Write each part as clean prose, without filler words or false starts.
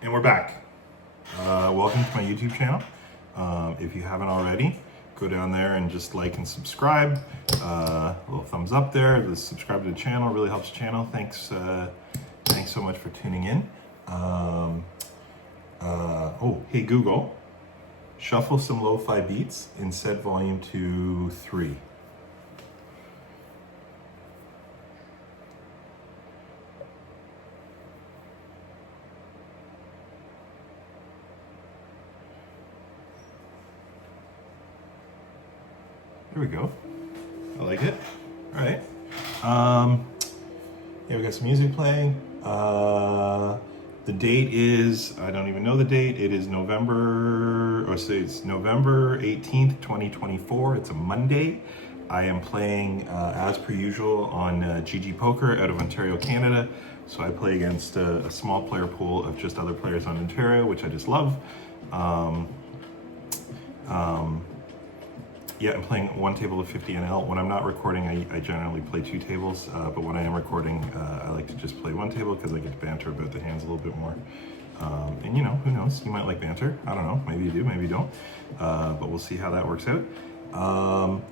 And we're back. Welcome to my YouTube channel. If you haven't already, go down there and just like and subscribe. A little thumbs up there. The subscribe to the channel really helps the channel. Thanks so much for tuning in. Hey Google, shuffle some lo-fi beats and set volume to 3. There we go. I like it. All right. Yeah, we got some music playing. The date is, I don't even know the date. It is November 18th, 2024. It's a Monday. I am playing, as per usual, on GG Poker out of Ontario, Canada. So I play against a small player pool of just other players on Ontario, which I just love. Yeah, I'm playing one table of 50 NL. When I'm not recording, I generally play 2 tables, but when I am recording, I like to just play 1 table because I get to banter about the hands a little bit more. And you know, who knows, you might like banter. I don't know, maybe you do, maybe you don't. But we'll see how that works out. How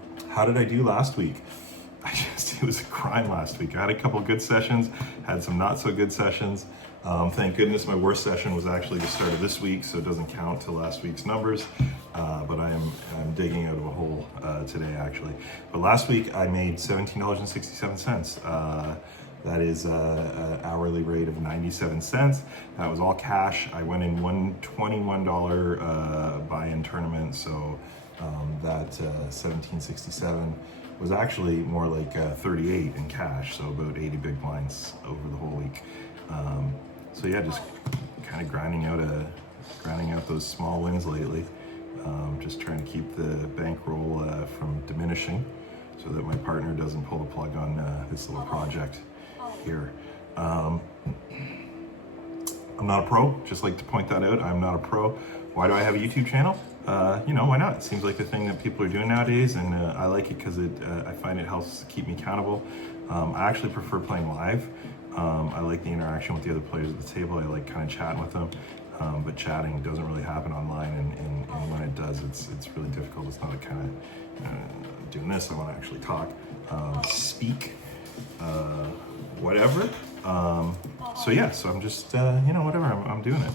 did I do last week? It was a crime last week. I had a couple good sessions, had some not so good sessions. Thank goodness my worst session was actually the start of this week, so it doesn't count to last week's numbers. But I'm digging out of a hole today actually. But last week I made $17.67. That is an hourly rate of 97 cents. That was all cash. I went in $21 buy-in tournament, so that 1767 was actually more like 38 in cash, so about 80 big blinds over the whole week. So yeah, just kind of grinding out those small wins lately. Just trying to keep the bankroll from diminishing, so that my partner doesn't pull the plug on this little project here. I'm not a pro. Just like to point that out. I'm not a pro. Why do I have a YouTube channel? You know, why not? It seems like the thing that people are doing nowadays, and I like it because I find it helps keep me accountable. I actually prefer playing live. I like the interaction with the other players at the table. I like kind of chatting with them, but chatting doesn't really happen online, and when it does, it's really difficult. It's not a kind of doing this. I want to actually talk, speak, whatever. So yeah, so I'm just you know, whatever. I'm doing it.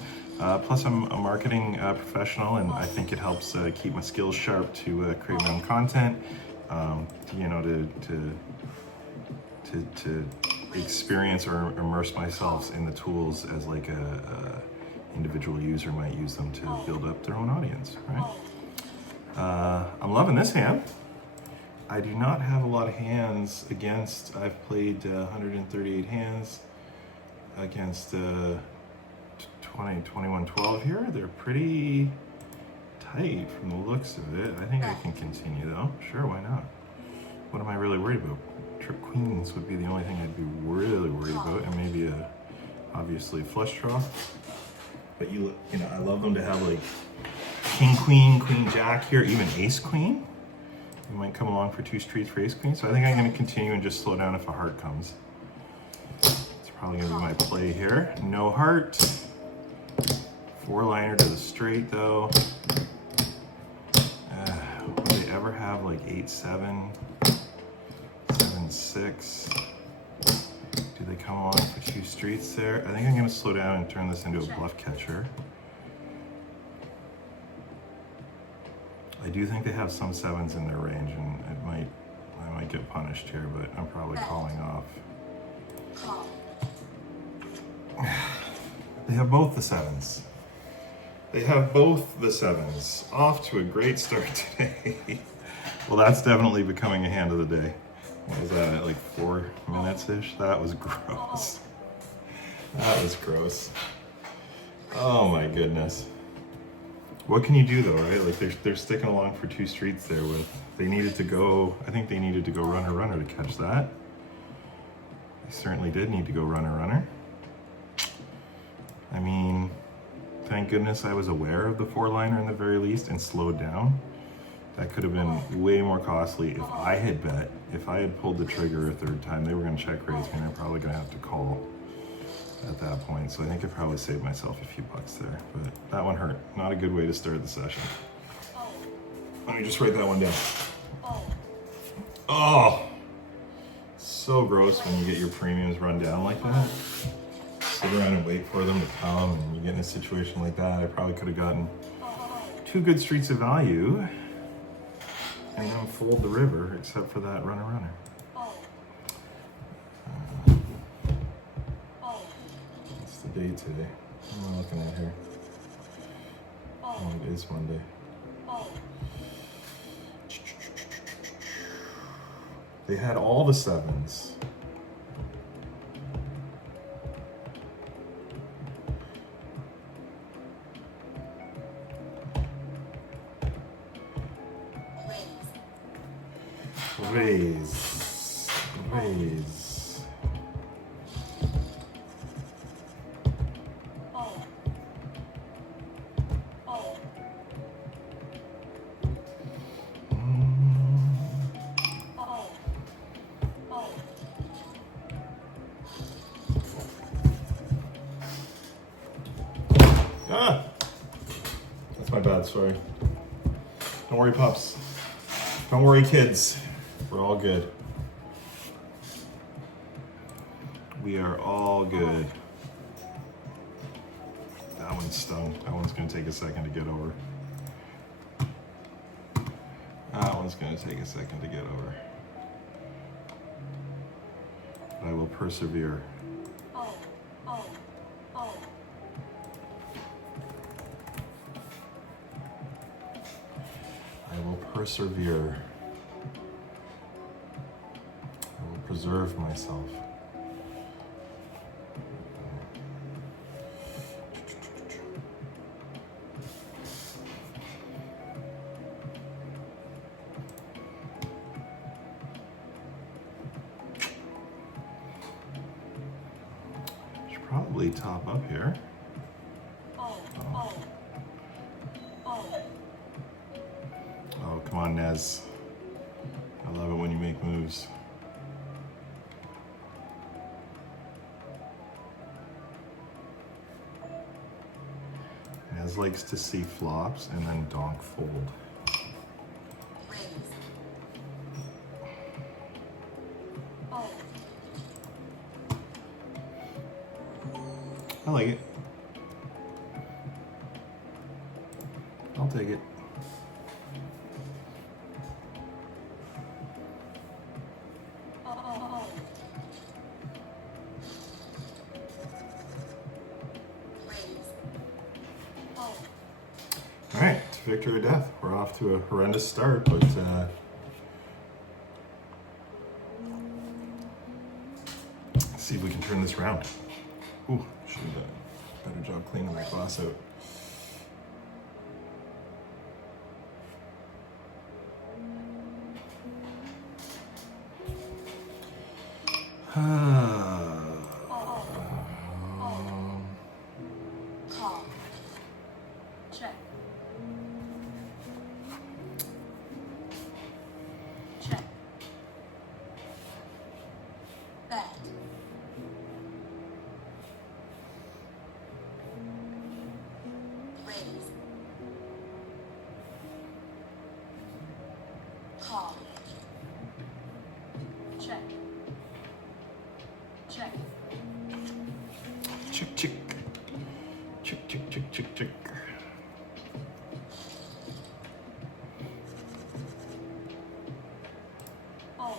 Plus, I'm a marketing professional, and I think it helps keep my skills sharp to create my own content. You know, to experience or immerse myself in the tools as like a individual user might use them to build up their own audience, right? I'm loving this hand. I do not have a lot of hands against. I've played 138 hands against 21-12 here. They're pretty tight from the looks of it. I think I can continue though. Sure, why not? What am I really worried about? Trip queens would be the only thing I'd be really worried about, and maybe obviously a flush draw. But you know, I love them to have like king queen, queen jack here, even ace queen. You might come along for 2 streets for ace queen. So I think I'm going to continue and just slow down if a heart comes. It's probably going to be my play here. No heart. 4-liner to the straight though. Would they ever have like 8-7? 7-6. Do they come along for 2 streets there? I think I'm going to slow down and turn this into a bluff catcher. I do think they have some 7s in their range, and I might get punished here, but I'm probably calling off. They have both the 7s. They have both the 7s. Off to a great start today. Well, that's definitely becoming a hand of the day. What was that, at like 4 minutes-ish? That was gross. That was gross. Oh my goodness. What can you do though, right? Like they're sticking along for 2 streets there with, they needed to go, I think they needed to go runner to catch that. They certainly did need to go runner. I mean, thank goodness I was aware of the 4-liner in the very least and slowed down. That could have been way more costly if I had bet. If I had pulled the trigger a 3rd time, they were going to check raise me, and I'm probably going to have to call. at that point. So I think I probably saved myself a few bucks there, but that one hurt. Not a good way to start the session. Let me just write that one down. Oh, so gross when you get your premiums run down like that. Sit around and wait for them to come, and you get in a situation like that. I probably could have gotten 2 good streets of value and then fold the river, except for that runner. What's the date today? What am I looking at here? Oh, it is Monday. They had all the 7s. Raise. Ah! That's my bad, sorry. Don't worry, pups. Don't worry, kids. We're all good. We are all good. That one stung. That one's gonna take a second to get over. That one's gonna take a second to get over. But I will persevere. I will persevere. I will preserve myself. Should probably top up here. Oh, come on, Nez. I love it when you make moves. Nez likes to see flops and then donk fold. I like it. I'll take it. All right, it's victory or death. We're off to a horrendous start, but let's see if we can turn this around. Ooh, should have done a better job cleaning my glass out. Check. Check. Bet. Raise. Call. Check. Check. Chick, chick. Chick, chick, chick, chick, chick. Oh.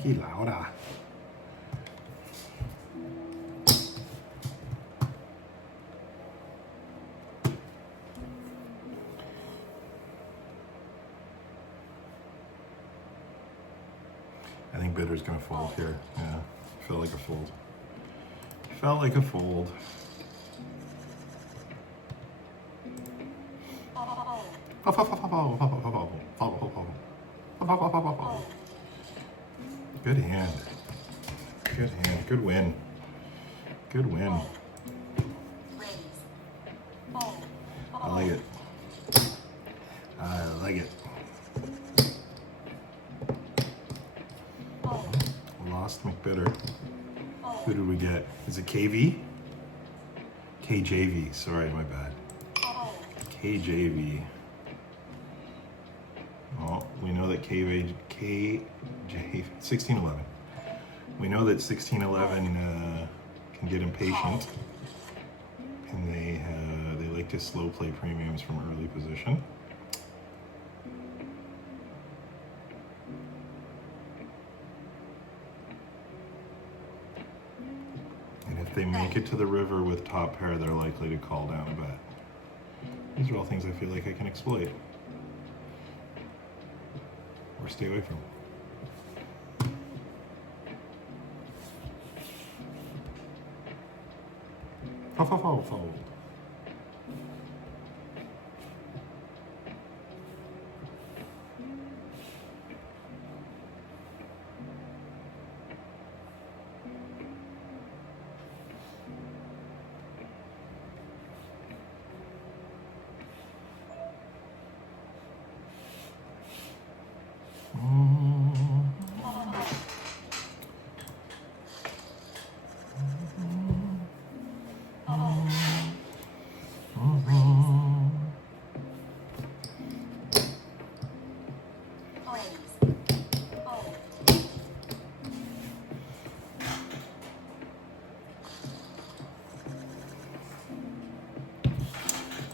Frankie Laura. I think Bitter's gonna fold here. Yeah, felt like a fold. Felt like a fold. Good hand. Good hand. Good win. Good win. Raise. Fold. I like it. I like it. Fold. Lost McBitter. Fold. Who did we get? Is it KV? KJV. Sorry, my bad. Fold. KJV. Well, we know that KJ 1611. We know that 1611 can get impatient, and they like to slow play premiums from early position. And if they make it to the river with top pair, they're likely to call down a bet. These are all things I feel like I can exploit. Or stay away from. Fold.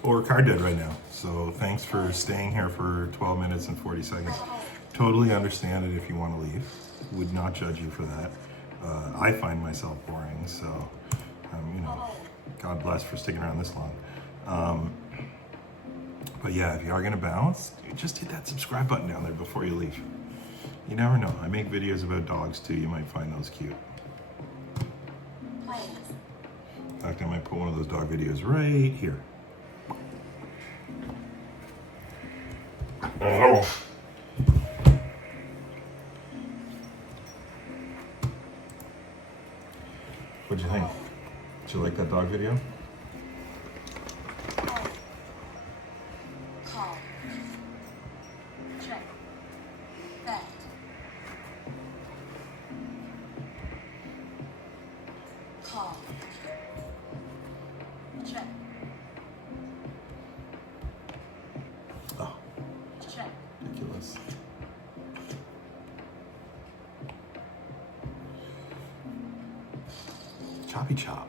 Well, we're card dead right now, so thanks for staying here for 12 minutes and 40 seconds. Totally understand it if you want to leave. Would not judge you for that. I find myself boring, so, you know, God bless for sticking around this long. But yeah, if you are going to bounce, just hit that subscribe button down there before you leave. You never know. I make videos about dogs too. You might find those cute. In fact, I might put one of those dog videos right here. Oh. What'd you think? Did you like that dog video? Call. Check. Bet. Call. Check. Oh, Check. ridiculous. Choppy chop.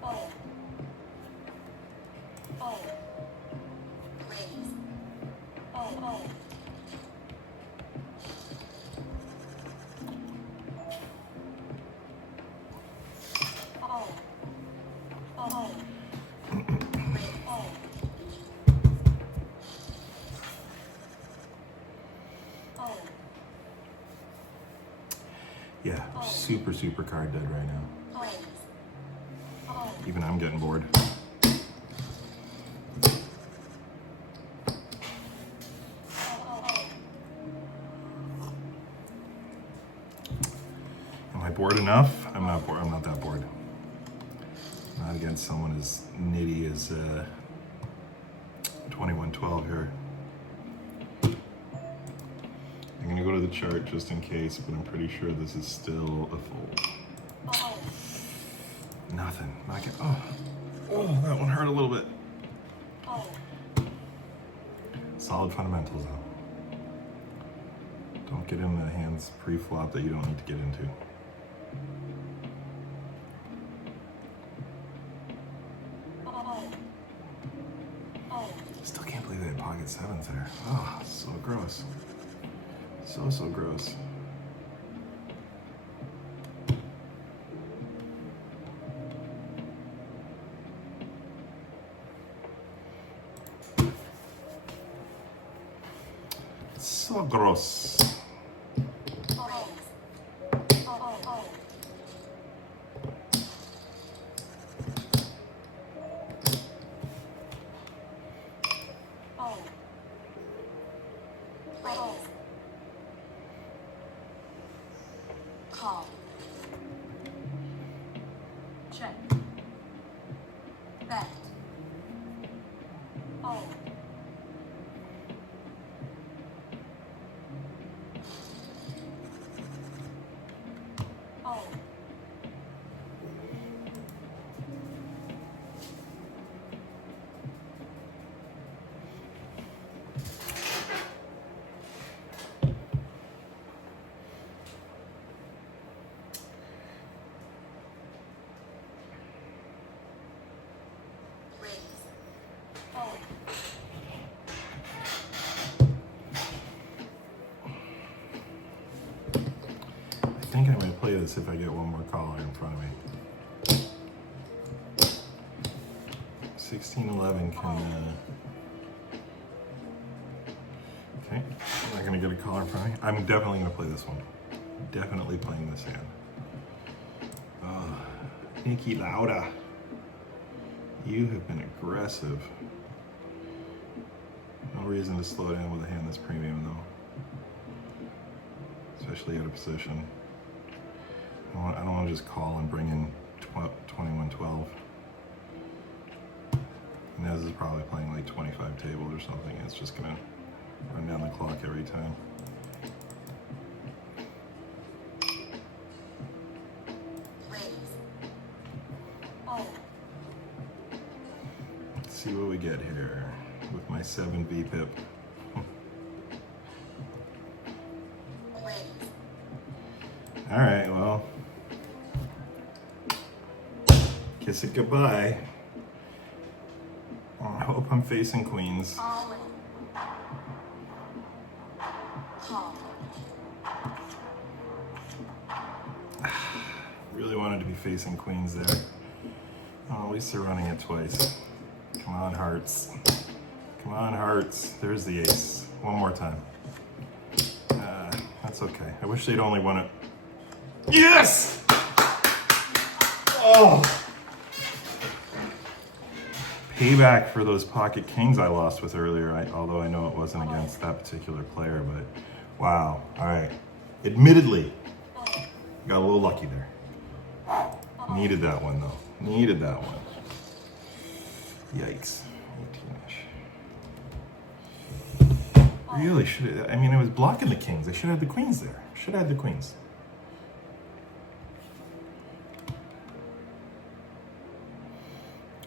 Fold. Fold. Raise. Fold. Fold. Fold. Fold. Raise. Fold. Fold. Yeah, super, super card dead right now. Raise. Fold. Even I'm getting bored. Am I bored enough? I'm not bored. I'm not that bored. Not against someone as nitty as 2112 here. I'm gonna go to the chart just in case, but I'm pretty sure this is still a fold. Fold. Nothing. Not get. Oh, that one hurt a little bit. Fold. Solid fundamentals though. Don't get in the hands pre-flop that you don't need to get into. Fold. Fold. Still can't believe they had pocket sevens there. Oh, so gross. So gross. So gross. Oh. Oh. Oh. Oh. Call. Check. Bet. Oh. Oh. Raise. Oh. I think I might play this if I get one more caller in front of me. 1611 can. Okay, I'm not gonna get a caller in front of me. I'm definitely gonna play this one. Definitely playing this hand. Nikki Lauda, you have been aggressive. No reason to slow down with a hand that's premium though. Especially out of position. I don't want to just call and bring in 2112. And Nez is probably playing like 25 tables or something. It's just gonna run down the clock every time. Oh. Let's see what we get here with my 7 VPIP. All right, well, kiss it goodbye. I hope I'm facing queens. All in. Call. Really wanted to be facing queens there. Oh, at least they're running it twice. Come on, hearts. Come on, hearts. There's the ace. One more time. That's okay. I wish they'd only won it. Yes! Oh! Payback for those pocket kings I lost with earlier, although I know it wasn't against that particular player, but wow. All right. Admittedly, got a little lucky there. Needed that one, though. Needed that one. Yikes. 18-ish. Really should have. I mean, it was blocking the kings. I should have had the queens there. Should have had the queens.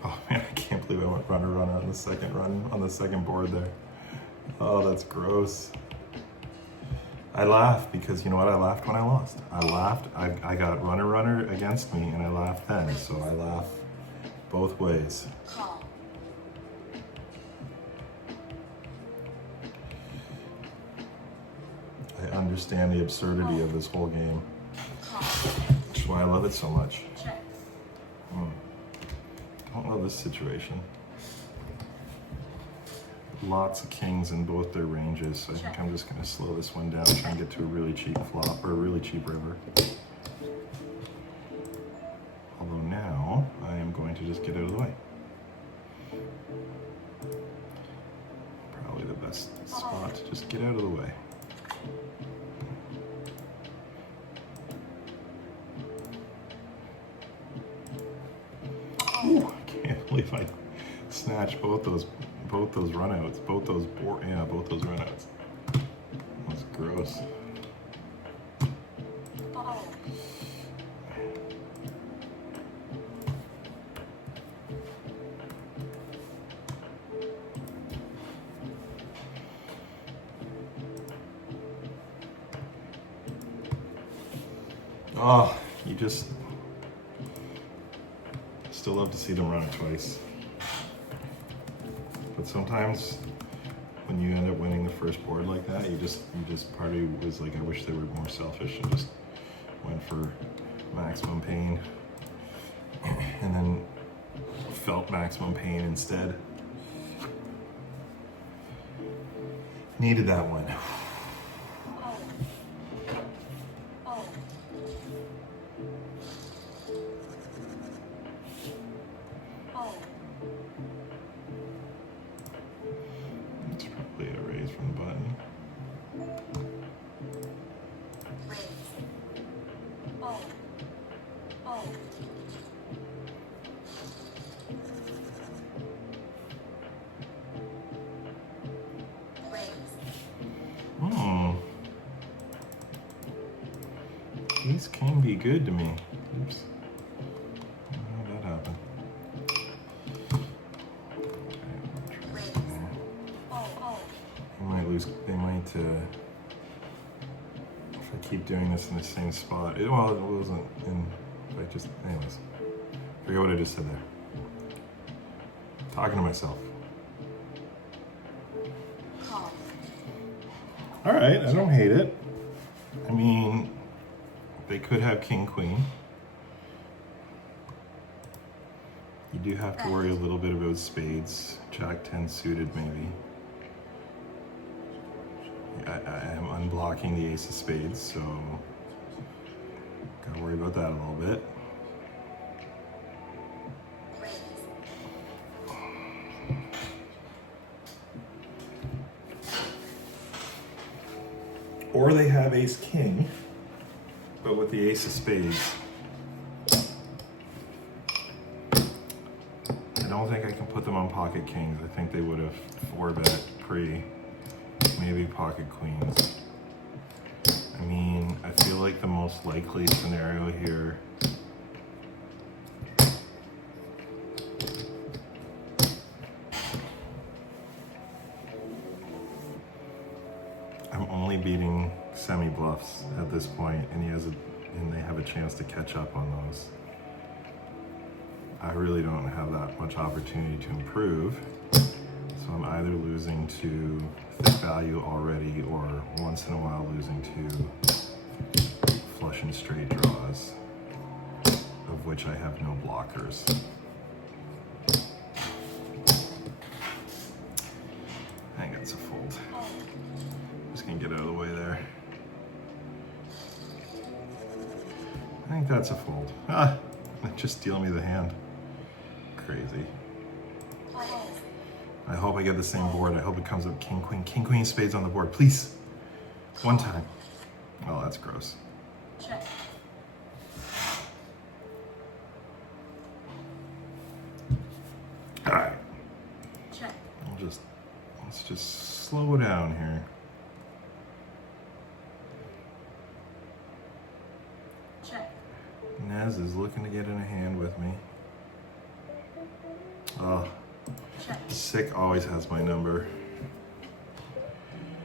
Oh man, I can't believe I went runner on the second run on the second board there. Oh, that's gross. I laughed because you know what? I laughed when I lost. I laughed. I got runner against me, and I laughed then. So I laugh both ways. Call. I understand the absurdity of this whole game, Call. which is why I love it so much. Check. I don't love this situation. Lots of kings in both their ranges, so I think I'm just going to slow this one down, try and get to a really cheap flop or a really cheap river. Although now I am going to just get out of the way. Probably the best spot to just get out of the way. Ooh, I can't believe I snatched both those runouts, both those runouts. That's gross. Oh. Oh, you just still love to see them run it twice. But sometimes when when you end up winning the first board like that, you just part of you was like, I wish they were more selfish and just went for maximum pain, and then felt maximum pain instead. Needed that one. It's probably a raise from the button. These can be good to me. Oops. How did that happen? They might lose. They might. If I keep doing this in the same spot, it wasn't in. If I just, anyways, forget what I just said there. Talking to myself. All right, I don't hate it. I mean, they could have king queen. You do have to worry a little bit about spades. Jack 10 suited, maybe. I am unblocking the ace of spades, so gotta worry about that a little bit. Or they have ace king, but with the ace of spades. I don't think I can put them on pocket kings. I think they would have 4-bet pre, maybe pocket queens. I mean, I feel like the most likely scenario here I'm only beating semi-bluffs at this point, and they have a chance to catch up on those. I really don't have that much opportunity to improve, so I'm either losing to thick value already, or once in a while losing to flush and straight draws, of which I have no blockers. I think it's a fold. Just gonna get out of the way there. I think that's a fold. Just deal me the hand. Crazy. I hope I get the same board. I hope it comes up king, queen, spades on the board. Please. One time. Oh, that's gross. Check. All right. Check. Let's just slow down here. Check. Nez is looking to get in a hand with me. Oh, Check. Sick always has my number.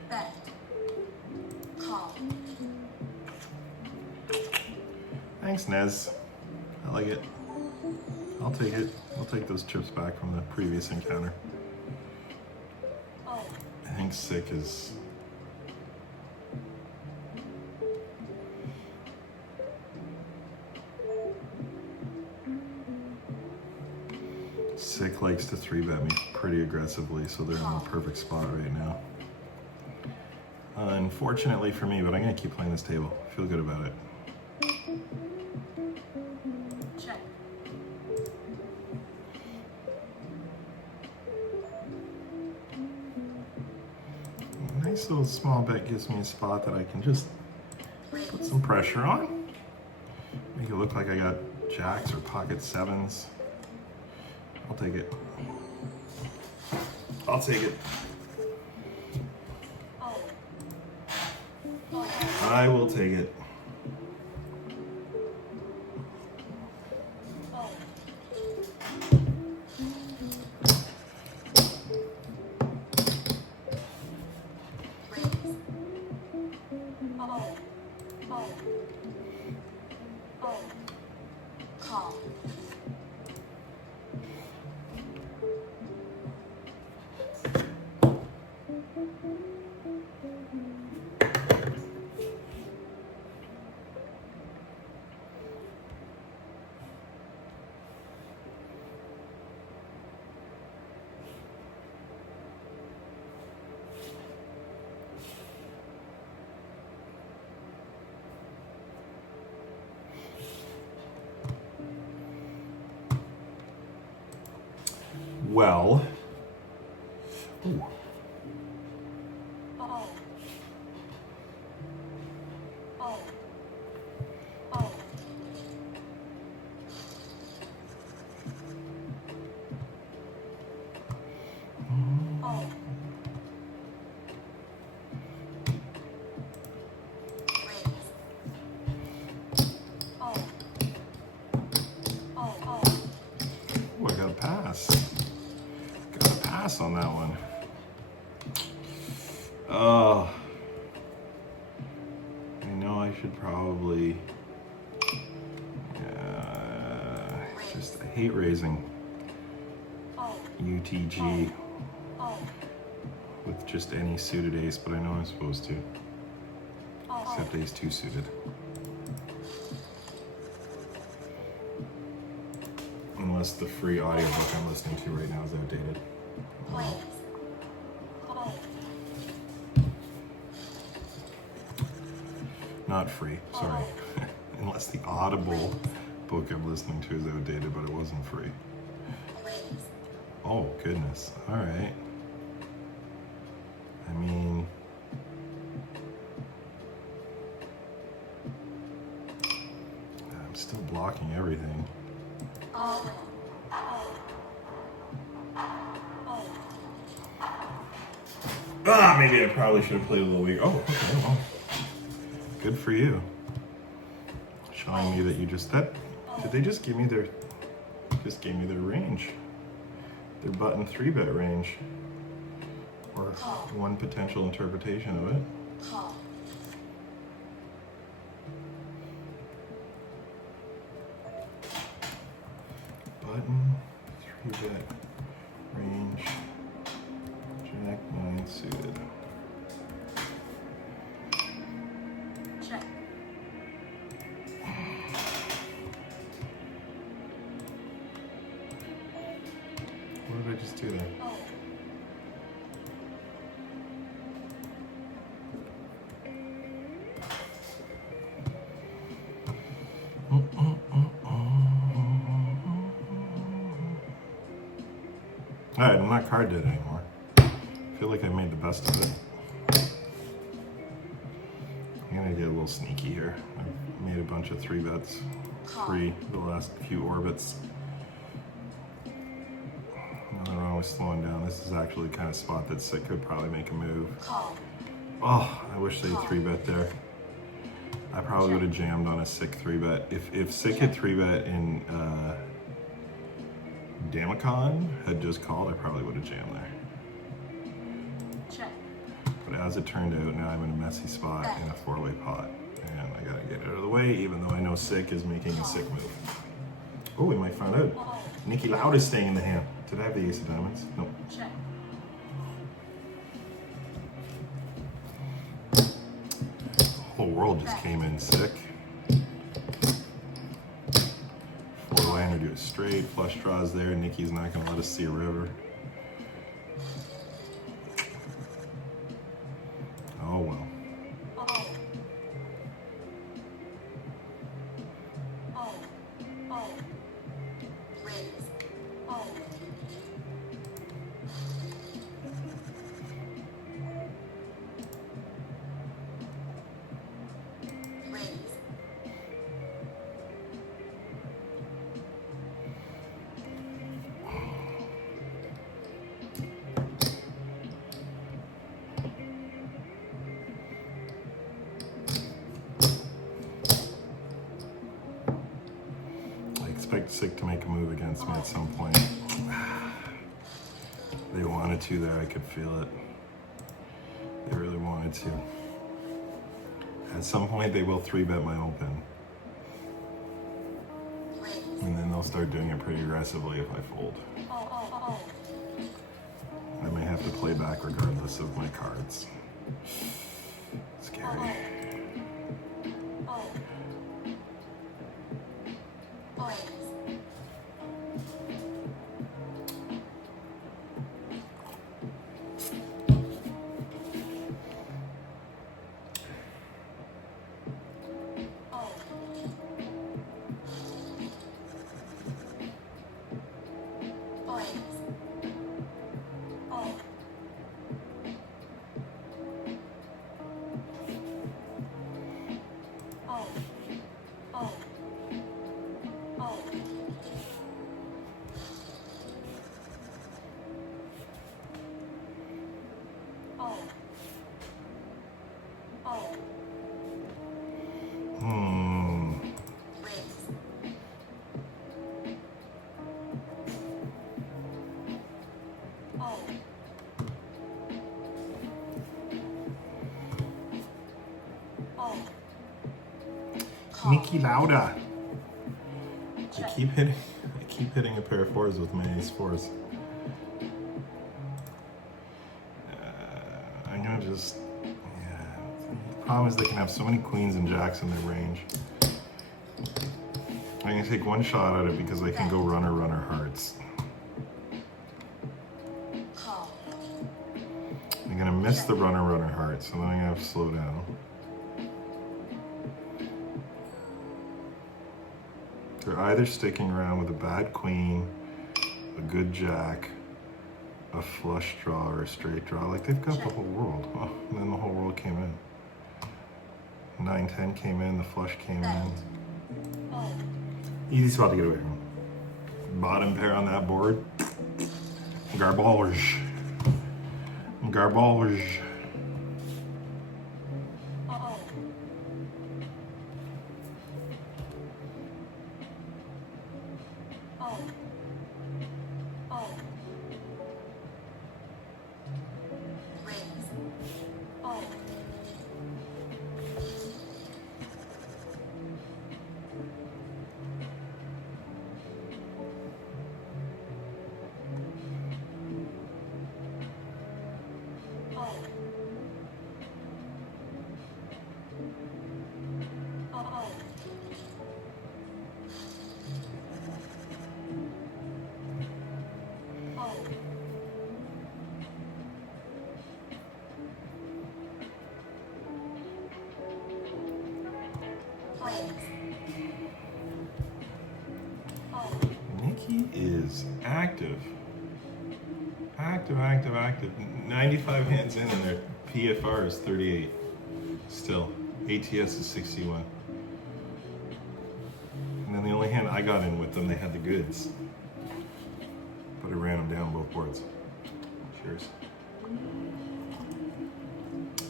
Bet. Call. Thanks, Nez. I like it. I'll take it. I'll take those chips back from the previous encounter. I think Sick is... Sick likes to 3-bet me pretty aggressively, so they're in the perfect spot right now. Unfortunately for me, but I'm gonna keep playing this table. Feel good about it. Check. Nice little small bet gives me a spot that I can just put some pressure on. Make it look like I got jacks or pocket sevens. I'll take it. I'll take it. I will take it. Call. Well. Ooh. Oh. Oh. Oh. Oh. Oh. Oh. Oh. Ooh, I got a pass. Got a pass on that one. Oh. I know I should probably. Just I hate raising Oh. UTG Oh. with just any suited ace, but I know I'm supposed to. Oh. Except ace 2 suited. Unless the free audiobook I'm listening to right now is outdated. Plays. Oh. Not free, sorry. Unless the Audible book I'm listening to is outdated, but it wasn't free. Plays. Oh, goodness. All right. I mean, I'm still blocking everything. Oh. Oh. Oh. Ah, maybe I probably should have played a little weak. Oh, okay, well. Good for you. Showing me that you just, did they just give me their range? Their button 3-bet range. Or one potential interpretation of it. Call. Button 3-bet range. Jack 9 suited. Check. What did I just do there? Oh. Alright, I'm not card dead anymore. I feel like I made the best of it. I'm gonna get a little sneaky here. I've made a bunch of 3-bets. Free the last few orbits. Nothing wrong with slowing down. This is actually the kind of spot that Sick could probably make a move. Call. Oh, I wish they 3-bet there. I probably would have jammed on a Sick 3-bet. If Sick had 3-bet in Damacon had just called, I probably would have jammed there. Check. But as it turned out, now I'm in a messy spot in a 4-way pot. And I gotta get it out of the way, even though I know Sick is making a Sick move. Oh, we might find out. Oh. Nicky Loud is staying in the hand. Did I have the ace of diamonds? Nope. Check. The whole world just came in Sick. 4-way, I'm gonna do a straight. Flush draws there. Nicky's not gonna let us see a river. Oh well. Oh. Oh. Oh. Raise. Oh. Raise. I expect Sick to make a move against me at some point. They wanted to there, I could feel it. They really wanted to. At some point they will 3-bet my open. Raise. And then they'll start doing it pretty aggressively if I fold. Oh. Oh. Oh. I may have to play back regardless of my cards. Scary. Oh. Plays. Oh. Plays. Nikki Lauda. I keep hitting a pair of fours with my ace fours. I'm gonna just, yeah. The problem is they can have so many queens and jacks in their range. I'm gonna take one shot at it because I can go runner, runner, hearts. Call. I'm gonna miss the runner, runner, hearts, so then I'm gonna have to slow down. They're either sticking around with a bad queen, a good jack, a flush draw, or a straight draw. Like they've got the whole world. Oh, and then the whole world came in. 9-10 came in, the flush came in. Fold. Easy spot to get away from. Bottom pair on that board. Garbage. Garbage. Fold. Fold. Fold. Raise. Fold. Fold. Fold. Fold. Plays. Fold. Nikki is active. Active. 95 hands in and their PFR is 38. Still. ATS is 61. And then the only hand I got in with them, they had the goods. But I ran them down both boards. Cheers.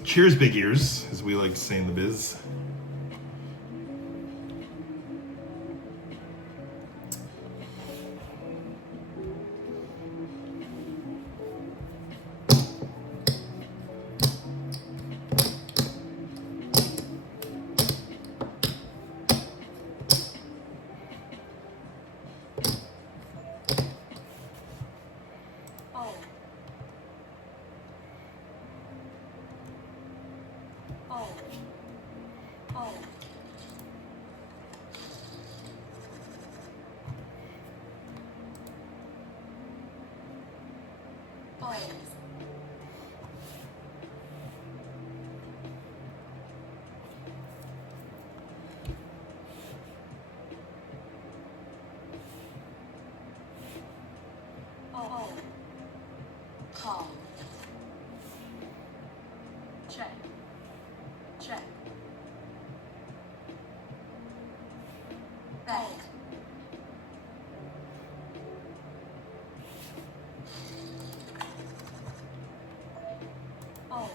Cheers, big ears, as we like to say in the biz. Fold. Fold. Fold. Plays. Fold. Call. Check. Check. Bet. Fold.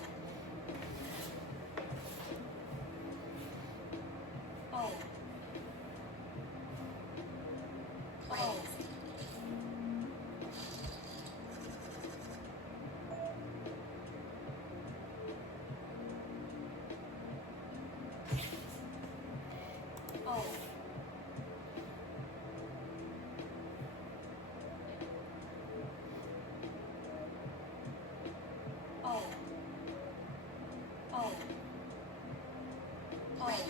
Fold. Plays. Fold. Fold. Fold. Plays.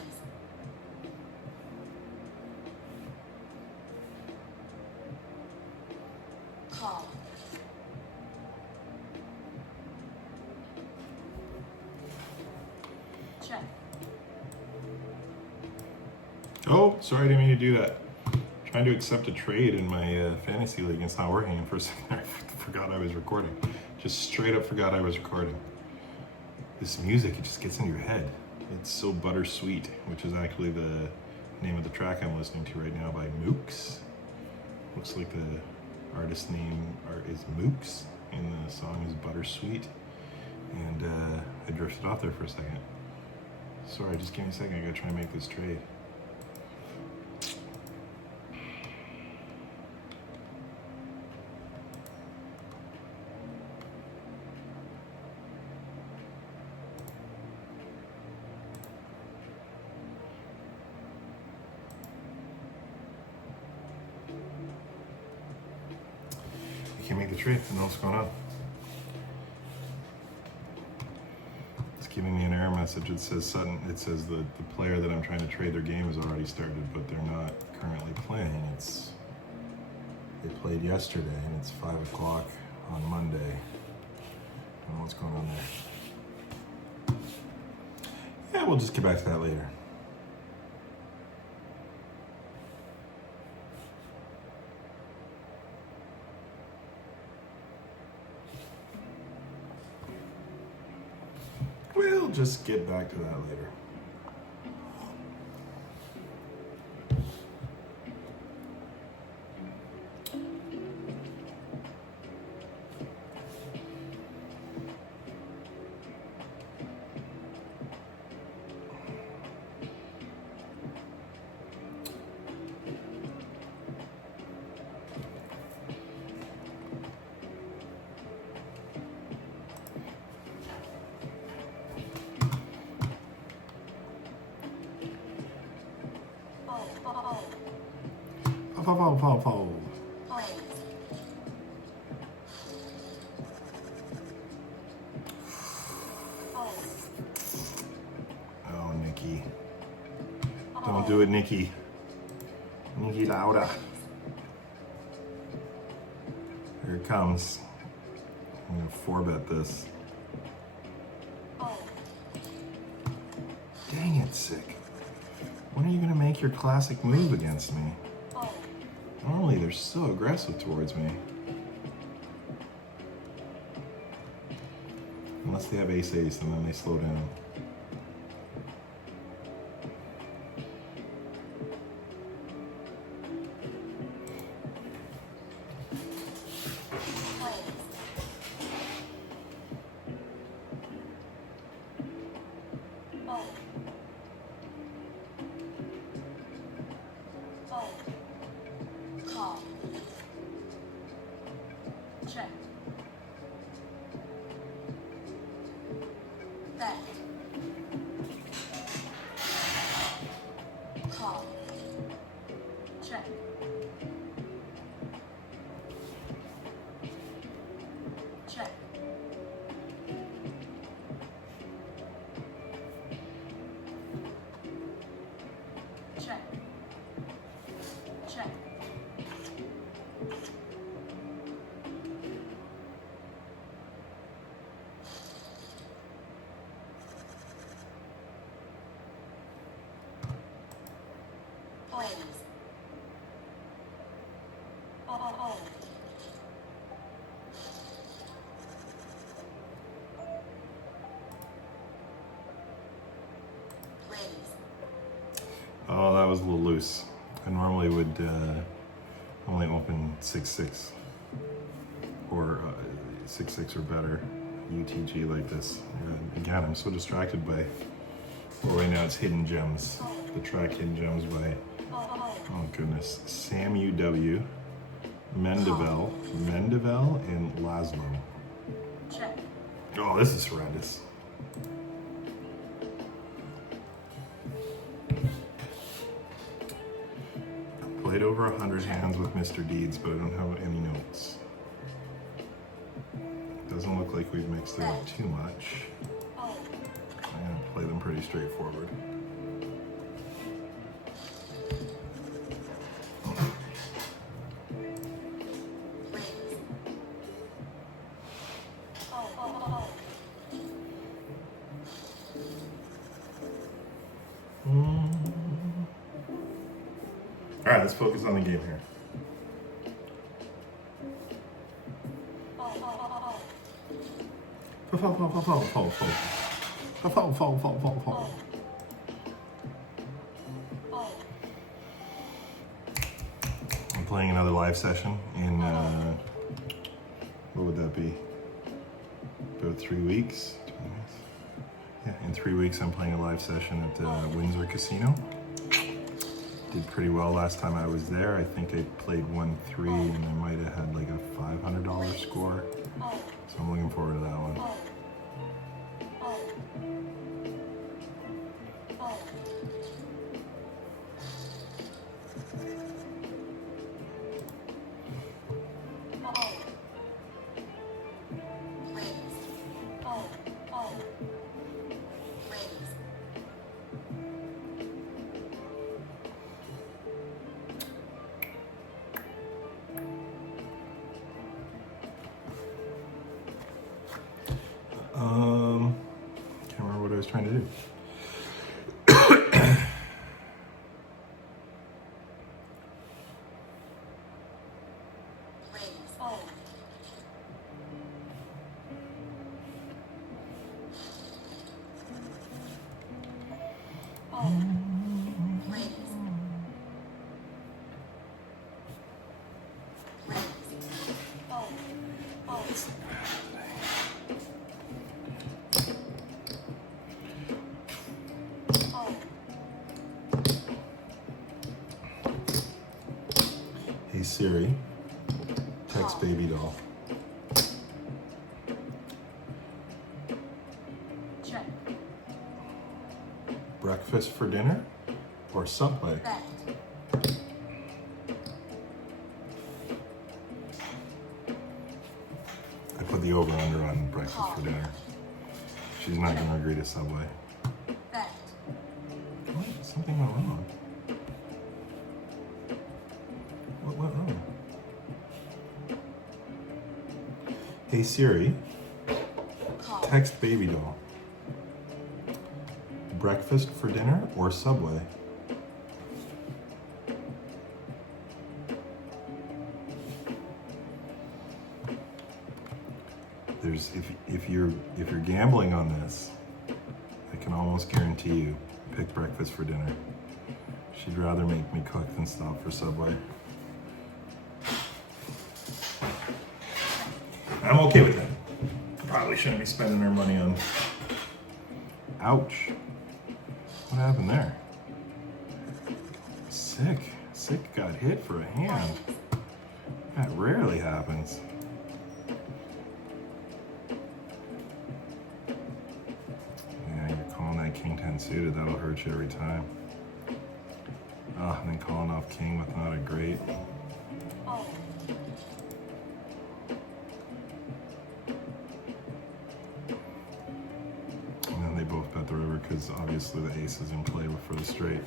Call. Check. Oh, sorry, I didn't mean to do that. Trying to accept a trade in my fantasy league. It's not working. For a second, I forgot I was recording. Just straight up forgot I was recording. This music, it just gets in your head. It's so buttersweet, which is actually the name of the track I'm listening to right now by Mooks. Looks like the artist name is Mooks, and the song is Buttersweet. And I drifted off there for a second. Sorry, just give me a second. I gotta try and make this trade. or treat. I know what's going on. It's giving me an error message. It says Sutton. It says the player that I'm trying to trade their game has already started, but they're not currently playing. They played yesterday, and it's 5 o'clock on Monday. I don't know what's going on there. Yeah, we'll just get back to that later. We'll just get back to that later. Pow. Oh, Nikki. Don't do it, Nikki. Nikki Lauda. Here it comes. I'm gonna 4-bet this. Dang it, sick. When are you gonna make your classic move against me? Normally they're so aggressive towards me. Unless they have ace-ace and then they slow down. Call. Check. Bet. Call. Check. Check. Check. Check. Plays. Oh. Plays. Oh, that was a little loose. I normally would only open 6-6 or 6-6 or better UTG like this. Again, I'm so distracted by, well, right now it's Hidden Gems. The track Hidden Gems by, oh goodness, Sam UW, Mendeville, and Laszlo. Check. Oh, this is horrendous. Played over 100 hands with Mr. Deeds, but I don't have any notes. Doesn't look like we've mixed it up too much. I'm gonna play them pretty straightforward. All right, let's focus on the game here. I'm playing another live session in, what would that be? About 3 weeks? Yeah, in 3 weeks I'm playing a live session at Windsor Casino. Did pretty well last time I was there. I think I played 1-3 and I might have had like a $500 score. So I'm looking forward to that one. Siri, text baby doll. Check. Breakfast for dinner or Subway? Bet. I put the over under on breakfast for dinner. She's not going to agree to Subway. Bet. What? Something went wrong. What went wrong? Hey Siri, Call. text baby doll. Breakfast for dinner or Subway? There's if you're gambling on this, I can almost guarantee you pick breakfast for dinner. She'd rather make me cook than stop for Subway. I'm okay with that. Probably shouldn't be spending our money on. Ouch. What happened there? Sick. Sick got hit for a hand. That rarely happens. Yeah, you're calling that king 10 suited, that'll hurt you every time. And then calling off king with not a great. Oh. And then they both bet the river because obviously the ace is in play for the straight.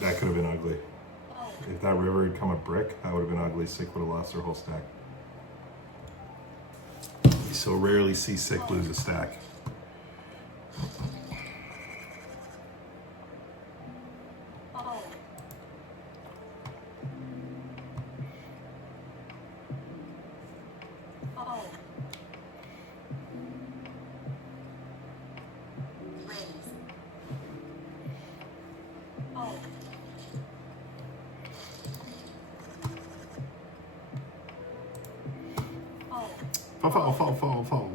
That could have been ugly. Oh. If that river had come a brick, that would have been ugly. Sick would have lost their whole stack. You so rarely see Sick lose a stack. Oh. Oh. Raise. Oh. Oh. Fold. Fold. Oh.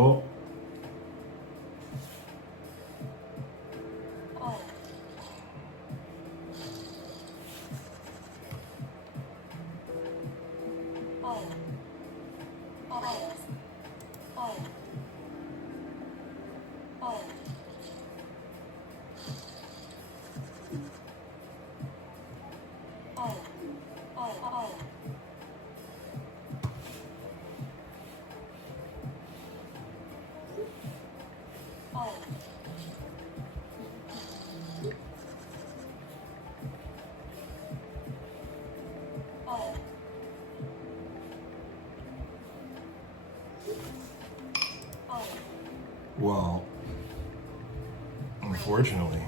Oh. Oh. Oh. Oh. Well, unfortunately,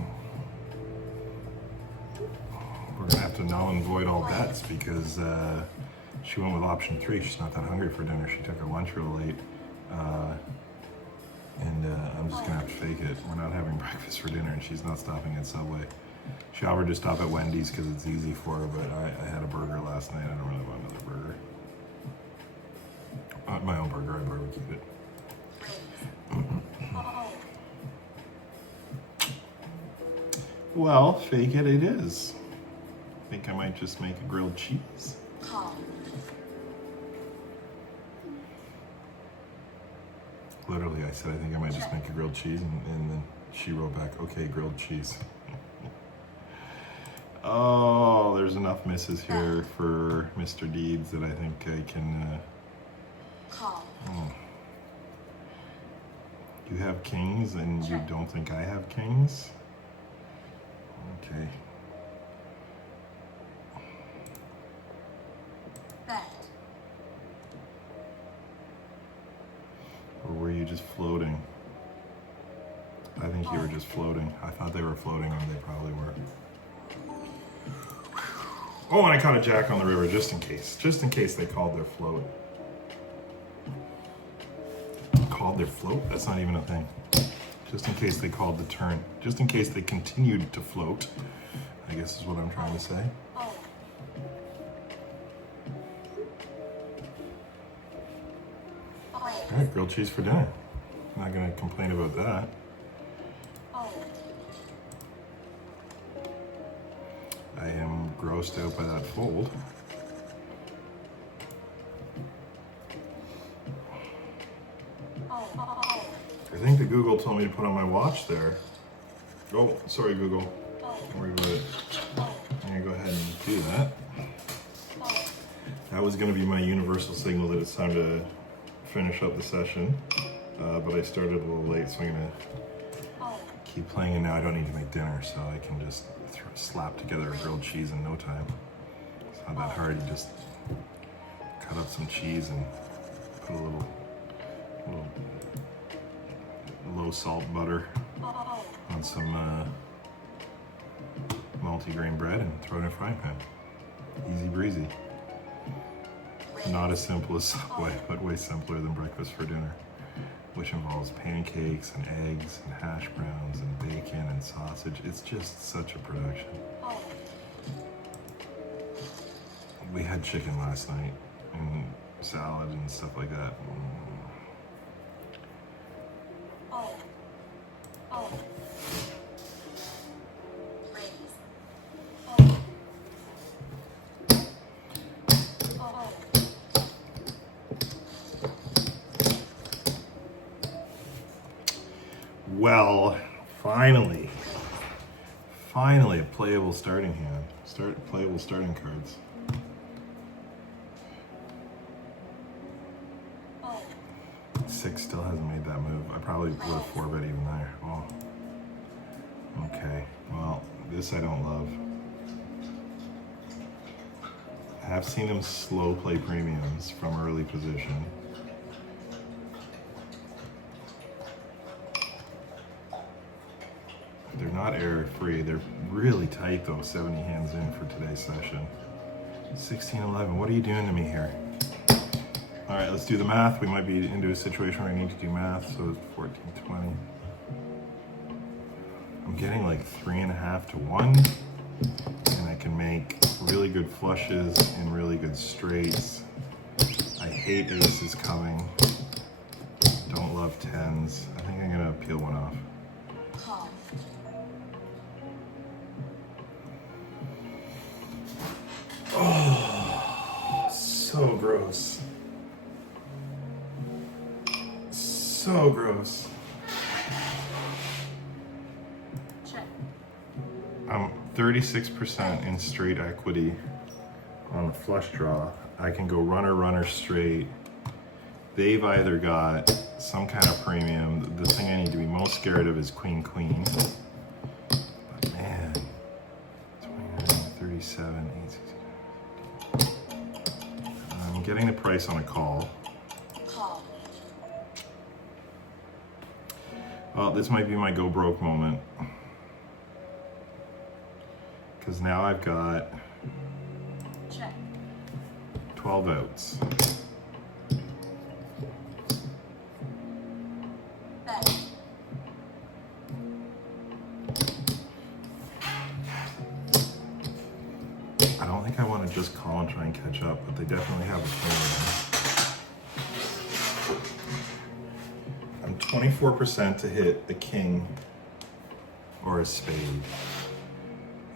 we're gonna have to null and void all bets because she went with option 3. She's not that hungry for dinner. She took her lunch real late, and I'm just gonna have to fake it. We're not having breakfast for dinner, and she's not stopping at Subway. She offered to stop at Wendy's because it's easy for her, but I had a burger last night. I don't really want another burger. Not my own burger. I barbecued it. Well, fake it is. I think I might just make a grilled cheese. Call. Literally, I said I think I might just make a grilled cheese and then She wrote back, okay, grilled cheese. Oh, there's enough misses here for Mr. Deeds that I think I can. Call. You have kings and you don't think I have kings? Okay. Bet. Or were you just floating? I think you were just floating. I thought they were floating and they probably were. Oh, and I caught a jack on the river just in case. Just in case they called their float. Called their float? That's not even a thing. Just in case they called the turn. Just in case they continued to float, I guess is what I'm trying to say. Oh. Alright, grilled cheese for dinner. I'm not gonna complain about that. Oh. I am grossed out by that fold. Oh. I think that Google told me to put on my watch there. Oh, sorry Google. Don't worry about it. I'm gonna go ahead and do that. That was gonna be my universal signal that it's time to finish up the session. But I started a little late, so I'm gonna keep playing, and now I don't need to make dinner, so I can just slap together a grilled cheese in no time. It's not that hard. You just cut up some cheese and put a little low salt butter on some multi-grain bread and throw it in a frying pan. Easy breezy. Not as simple as Subway, but way simpler than breakfast for dinner, which involves pancakes and eggs and hash browns and bacon and sausage. It's just such a production. We had chicken last night and salad and stuff like that. Well, finally a playable starting hand. Playable starting cards. Six still hasn't made that move. I probably would have 4-bet even there. Oh. Okay. Well, this I don't love. I have seen him slow play premiums from early position. They're not error free. They're really tight though, 70 hands in for today's session. 16-11, what are you doing to me here? All right, let's do the math. We might be into a situation where I need to do math, so it's 14-20. I'm getting like 3.5 to 1, and I can make really good flushes and really good straights. I hate aces coming. Don't love tens. I think I'm gonna peel one off. Oh, so gross. So gross. Check. I'm 36% in straight equity on the flush draw. I can go runner, runner, straight. They've either got some kind of premium. The thing I need to be most scared of is queen, queen. But man, 29, 37, 8, 6, I'm getting the price on a call. Call. Well, this might be my go broke moment. Because now I've got Check. 12 outs. Bet. I don't think I want to just call and try and catch up, but they definitely have a plan. I'm 24% to hit a king or a spade.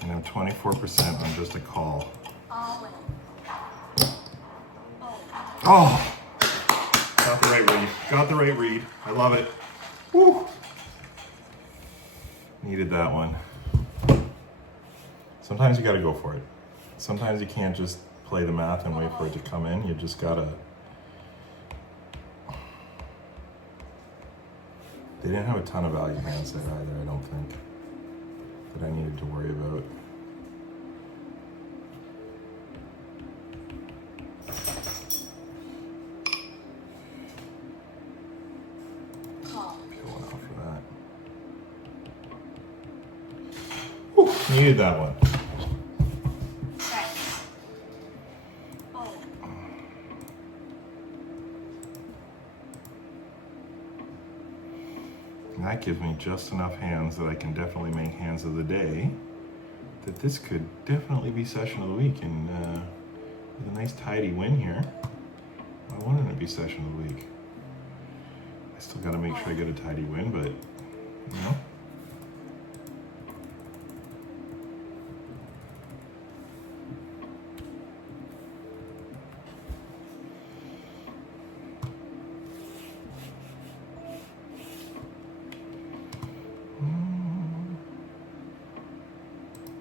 And I'm 24% on just a call. All in. Oh! Got the right read. Got the right read. I love it. Woo! Needed that one. Sometimes you gotta go for it. Sometimes you can't just play the math and wait for it to come in. You just gotta. They didn't have a ton of value hands there either, I don't think, that I needed to worry about. Call. Going out for that. Whew, needed that one. Check. Fold. And that gives me just enough hands that I can definitely make hands of the day. That this could definitely be session of the week, and with a nice tidy win here, I wanted it to be session of the week. I still got to make sure I get a tidy win, but you know.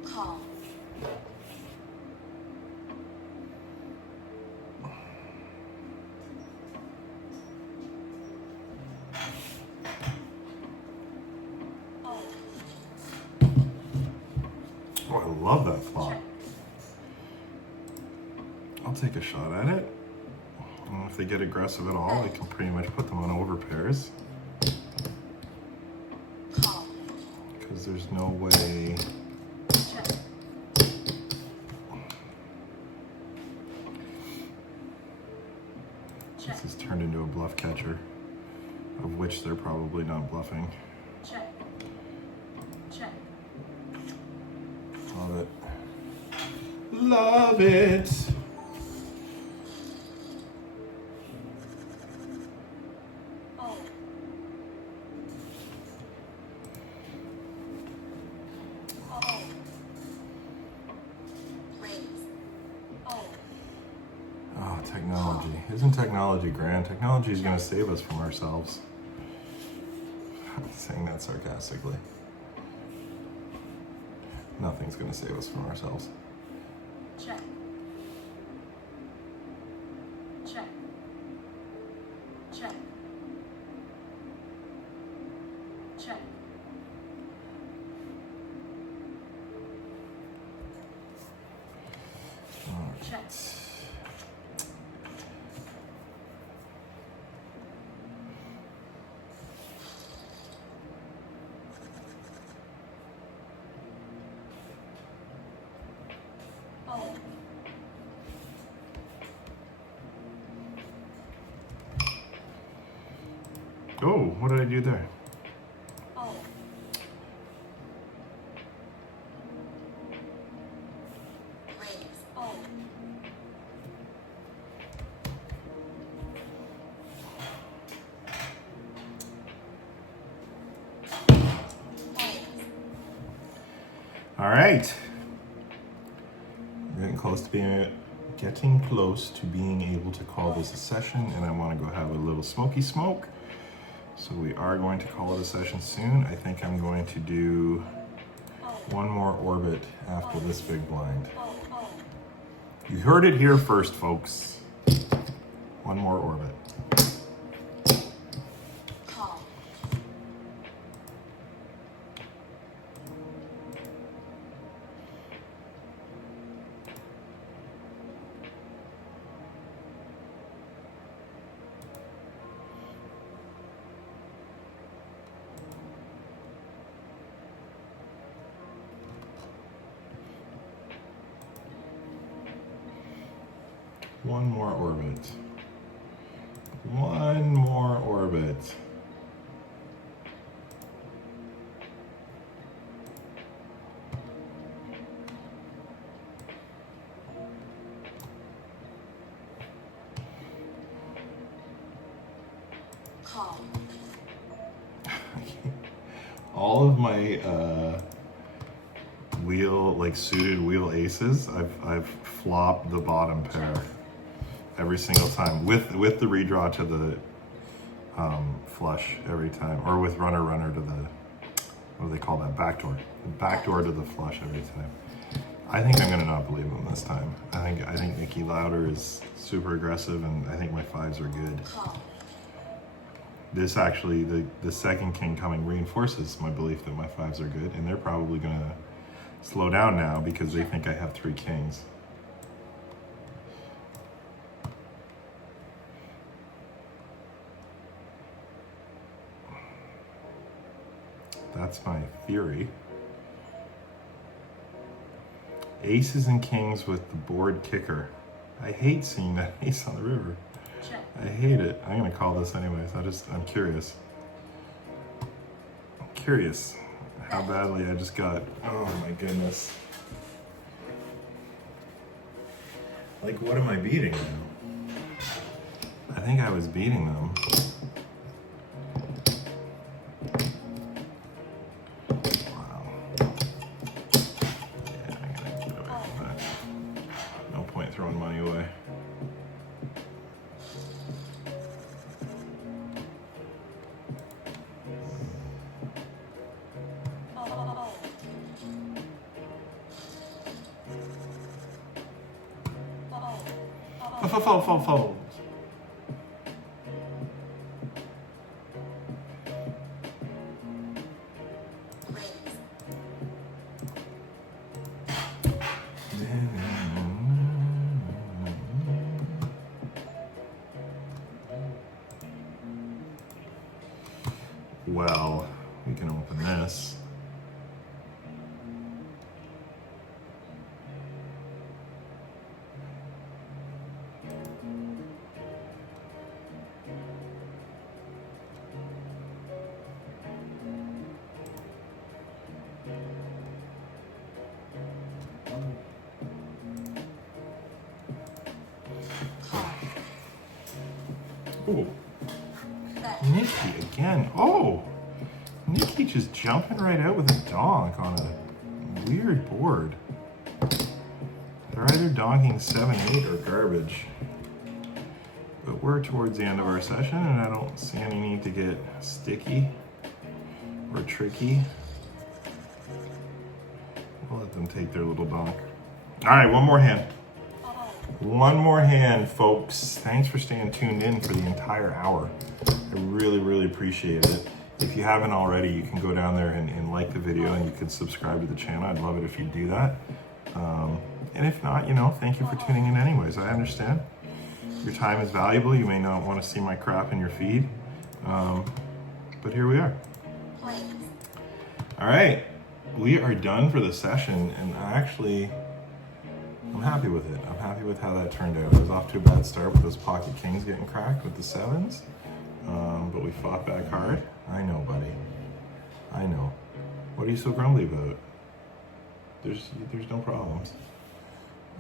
Call. Fold. Oh, I love that flop. Check. I'll take a shot at it. And if they get aggressive at all, I can pretty much put them on overpairs. Call. Because there's no way. Check. Check. This has turned into a bluff catcher, of which they're probably not bluffing. Check. Check. Love it. Love it. Fold. Fold. Raise. Fold. Oh, technology. Isn't technology grand? Technology is going to save us from ourselves. I'm saying that sarcastically. Nothing's going to save us from ourselves. Check. Check. Check. Check. All right. Check. Fold. Oh, what did I do there? Fold. Raise. Fold. Fold. All right. Getting close to being able to call this a session, and I want to go have a little smoky smoke. So we are going to call it a session soon. I think I'm going to do one more orbit after this big blind. Fold. Fold. You heard it here first, folks. One more orbit. Call. One more orbit. One more orbit. Call. All of my suited wheel aces, I've flopped the bottom pair every single time with the redraw to the flush every time, or with runner to the what do they call that? Backdoor. The backdoor to the flush every time. I think I'm gonna not believe him this time. I think Nikki Lauder is super aggressive, and I think my fives are good. Call. This actually, the second king coming reinforces my belief that my fives are good, and they're probably gonna slow down now because they think I have 3 kings. That's my theory. Aces and kings with the board kicker. I hate seeing that ace on the river. Check. I hate it. I'm gonna call this anyways. I'm curious. I'm curious how badly I just got. Oh my goodness. Like, what am I beating now? I think I was beating them. Wow. Yeah, I'm gonna get away from that. No point throwing money away. Fold. Well, we can open this. Oh, Nikki again. Oh, Nikki just jumping right out with a donk on a weird board. They're either donking 7-8 or garbage. But we're towards the end of our session, and I don't see any need to get sticky or tricky. We'll let them take their little donk. All right, one more hand. One more hand, folks. Thanks for staying tuned in for the entire hour. I really, really appreciate it. If you haven't already, you can go down there and like the video, and you can subscribe to the channel. I'd love it if you do that. And if not, thank you for tuning in anyways. I understand. Your time is valuable. You may not want to see my crap in your feed. But here we are. All right. We are done for the session, and I'm happy with it. I'm happy with how that turned out. I was off to a bad start with those pocket kings getting cracked with the 7s, but we fought back hard. I know, buddy. I know. What are you so grumbly about? There's no problems.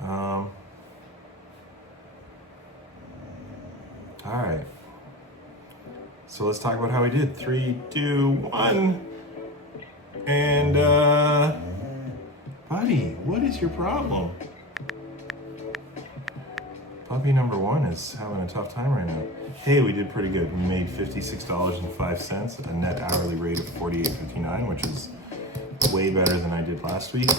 All right. So let's talk about how we did. 3, 2, 1. And buddy, what is your problem? Puppy number 1 is having a tough time right now. Hey, we did pretty good. We made $56.05, a net hourly rate of $48.59, which is way better than I did last week.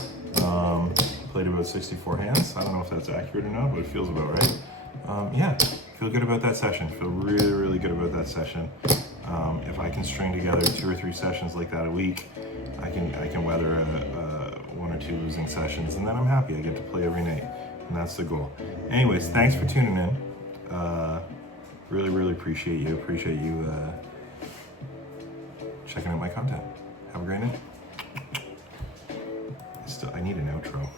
Played about 64 hands. I don't know if that's accurate or not, but it feels about right. Yeah, feel good about that session. Feel really, really good about that session. If I can string together 2 or 3 sessions like that a week, I can weather 1 or 2 losing sessions, and then I'm happy. I get to play every night. And that's the goal. Anyways, thanks for tuning in. Really, really appreciate you. Appreciate you checking out my content. Have a great night. I need an outro.